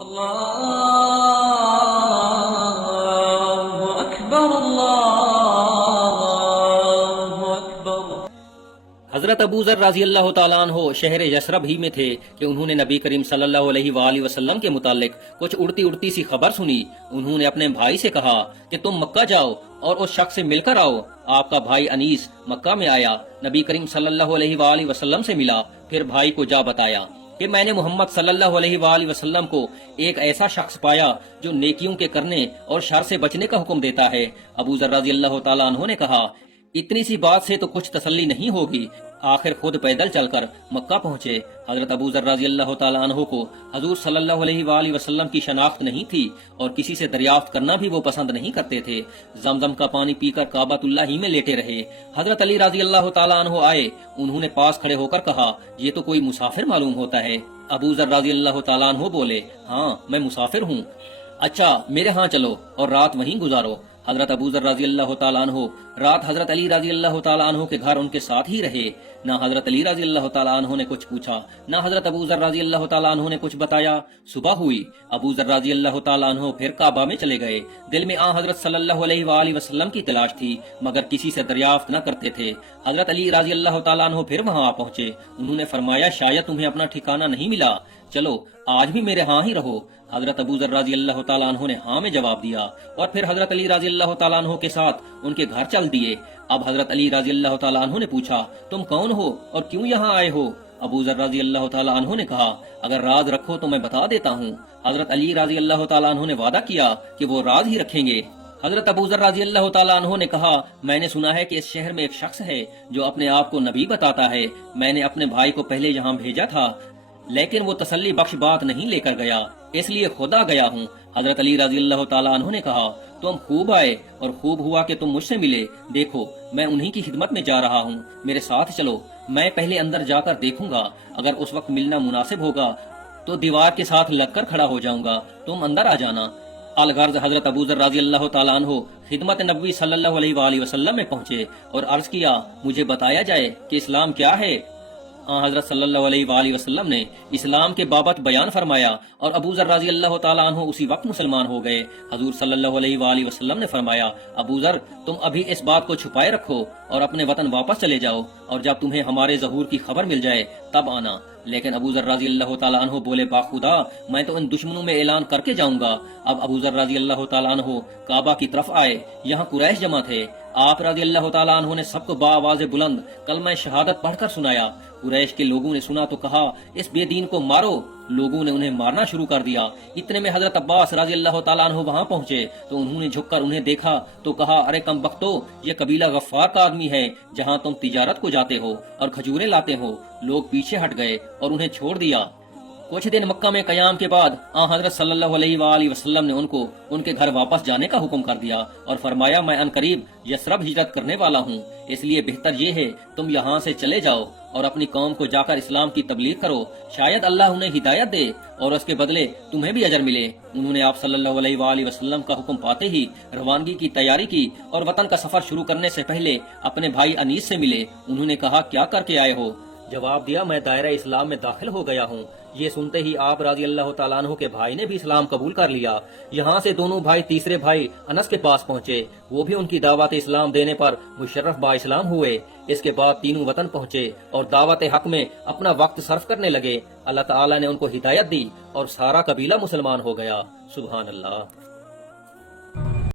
اللہ اکبر، اللہ اکبر۔ حضرت ابو ذر رضی اللہ تعالیٰ عنہ شہر یثرب ہی میں تھے کہ انہوں نے نبی کریم صلی اللہ علیہ وآلہ وسلم کے متعلق کچھ اڑتی اڑتی سی خبر سنی۔ انہوں نے اپنے بھائی سے کہا کہ تم مکہ جاؤ اور اس شخص سے مل کر آؤ۔ آپ کا بھائی انیس مکہ میں آیا، نبی کریم صلی اللہ علیہ وآلہ وسلم سے ملا، پھر بھائی کو جا بتایا کہ میں نے محمد صلی اللہ علیہ وآلہ وسلم کو ایک ایسا شخص پایا جو نیکیوں کے کرنے اور شر سے بچنے کا حکم دیتا ہے۔ ابو ذر رضی اللہ تعالیٰ عنہ نے کہا اتنی سی بات سے تو کچھ تسلی نہیں ہوگی۔ آخر خود پیدل چل کر مکہ پہنچے۔ حضرت ابو ذر رضی اللہ تعالیٰ عنہ کو حضور صلی اللہ علیہ وآلہ وسلم کی شناخت نہیں تھی اور کسی سے دریافت کرنا بھی وہ پسند نہیں کرتے تھے۔ زمزم کا پانی پی کر کعبۃ اللہ ہی میں لیٹے رہے۔ حضرت علی رضی اللہ تعالیٰ عنہ آئے، انہوں نے پاس کھڑے ہو کر کہا یہ تو کوئی مسافر معلوم ہوتا ہے۔ ابو ذر رضی اللہ تعالیٰ عنہ بولے ہاں میں مسافر ہوں۔ اچھا میرے ہاں چلو اور رات وہیں گزارو۔ حضرت ابو ذر رضی اللہ تعالیٰ عنہ رات حضرت علی رضی اللہ تعالیٰ عنہ کے گھر ان کے ساتھ ہی رہے۔ نہ حضرت علی رضی اللہ تعالیٰ عنہ نے کچھ پوچھا، نہ حضرت ابو ذر رضی اللہ تعالیٰ عنہ نے کچھ بتایا۔ صبح ہوئی، ابو ذر رضی اللہ تعالیٰ عنہ پھر کعبہ میں چلے گئے۔ دل میں حضرت صلی اللہ علیہ وآلہ وسلم کی تلاش تھی مگر کسی سے دریافت نہ کرتے تھے۔ حضرت علی رضی اللہ تعالیٰ عنہ پھر وہاں آ پہنچے۔ انہوں نے فرمایا شاید تمہیں اپنا ٹھکانہ نہیں ملا، چلو آج بھی میرے ہاں ہی رہو۔ حضرت ابو ذر رضی اللہ تعالیٰ عنہ نے ہاں میں جواب دیا اور پھر حضرت علی رضی اللہ تعالیٰ عنہ کے ساتھ ان کے گھر چل دیے۔ اب حضرت علی رضی اللہ تعالیٰ عنہ نے پوچھا تم کون ہو اور کیوں یہاں آئے ہو؟ ابو ذر رضی اللہ تعالیٰ عنہ نے کہا اگر راز رکھو تو میں بتا دیتا ہوں۔ حضرت علی رضی اللہ تعالیٰ عنہ نے وعدہ کیا کہ وہ راز ہی رکھیں گے۔ حضرت ابو ذر رضی اللہ تعالیٰ عنہ نے کہا میں نے سنا ہے کہ اس شہر میں ایک شخص ہے جو اپنے آپ کو نبی بتاتا ہے۔ میں نے اپنے بھائی کو پہلے یہاں بھیجا تھا لیکن وہ تسلی بخش بات نہیں لے کر گیا، اس لیے خدا گیا ہوں۔ حضرت علی رضی اللہ تعالیٰ عنہ نے کہا تم خوب آئے اور خوب ہوا کہ تم مجھ سے ملے۔ دیکھو میں انہی کی خدمت میں جا رہا ہوں، میرے ساتھ چلو۔ میں پہلے اندر جا کر دیکھوں گا، اگر اس وقت ملنا مناسب ہوگا تو دیوار کے ساتھ لگ کر کھڑا ہو جاؤں گا، تم اندر آ جانا۔ الغرض حضرت ابو ذر رضی اللہ تعالیٰ عنہ خدمت نبوی صلی اللہ علیہ وآلہ وسلم میں پہنچے اور عرض کیا مجھے بتایا جائے کہ اسلام کیا ہے۔ حضرت صلی اللہ علیہ وآلہ وسلم نے اسلام کے بابت بیان فرمایا اور ابو ذر رضی اللہ تعالیٰ عنہ اسی وقت مسلمان ہو گئے۔ حضور صلی اللہ علیہ وآلہ وسلم نے فرمایا ابو ذر تم ابھی اس بات کو چھپائے رکھو اور اپنے وطن واپس چلے جاؤ اور جب تمہیں ہمارے ظہور کی خبر مل جائے تب آنا۔ لیکن ابو ذر رضی اللہ تعالیٰ عنہ بولے باخدا میں تو ان دشمنوں میں اعلان کر کے جاؤں گا۔ اب ابو ذر رضی اللہ تعالیٰ عنہ کعبہ کی طرف آئے، یہاں قریش جمع تھے۔ آپ رضی اللہ تعالیٰ عنہ نے سب کو بآواز بلند کلمہ شہادت پڑھ کر سنایا۔ قریش کے لوگوں نے سنا تو کہا اس بے دین کو مارو۔ لوگوں نے انہیں مارنا شروع کر دیا۔ اتنے میں حضرت عباس رضی اللہ تعالیٰ عنہ وہاں پہنچے تو انہوں نے جھک کر انہیں دیکھا تو کہا ارے کم بختو، یہ قبیلہ غفار کا آدمی ہے جہاں تم تجارت کو جاتے ہو اور کھجوریں لاتے ہو۔ لوگ پیچھے ہٹ گئے اور انہیں چھوڑ دیا۔ کچھ دن مکہ میں قیام کے بعد حضرت صلی اللہ علیہ وآلہ وسلم نے ان کو ان کے گھر واپس جانے کا حکم کر دیا اور فرمایا میں عنقریب یثرب ہجرت کرنے والا ہوں، اس لیے بہتر یہ ہے تم یہاں سے چلے جاؤ اور اپنی قوم کو جا کر اسلام کی تبلیغ کرو، شاید اللہ انہیں ہدایت دے اور اس کے بدلے تمہیں بھی اجر ملے۔ انہوں نے آپ صلی اللہ علیہ وآلہ وسلم کا حکم پاتے ہی روانگی کی تیاری کی اور وطن کا سفر شروع کرنے سے پہلے اپنے بھائی انیس سے ملے۔ انہوں نے کہا کیا کر کے آئے ہو؟ جواب دیا میں دائرہ اسلام میں داخل ہو گیا ہوں۔ یہ سنتے ہی آپ رضی اللہ تعالیٰ عنہ کے بھائی نے بھی اسلام قبول کر لیا۔ یہاں سے دونوں بھائی تیسرے بھائی انس کے پاس پہنچے، وہ بھی ان کی دعوت اسلام دینے پر مشرف با اسلام ہوئے۔ اس کے بعد تینوں وطن پہنچے اور دعوت حق میں اپنا وقت صرف کرنے لگے۔ اللہ تعالیٰ نے ان کو ہدایت دی اور سارا قبیلہ مسلمان ہو گیا۔ سبحان اللہ۔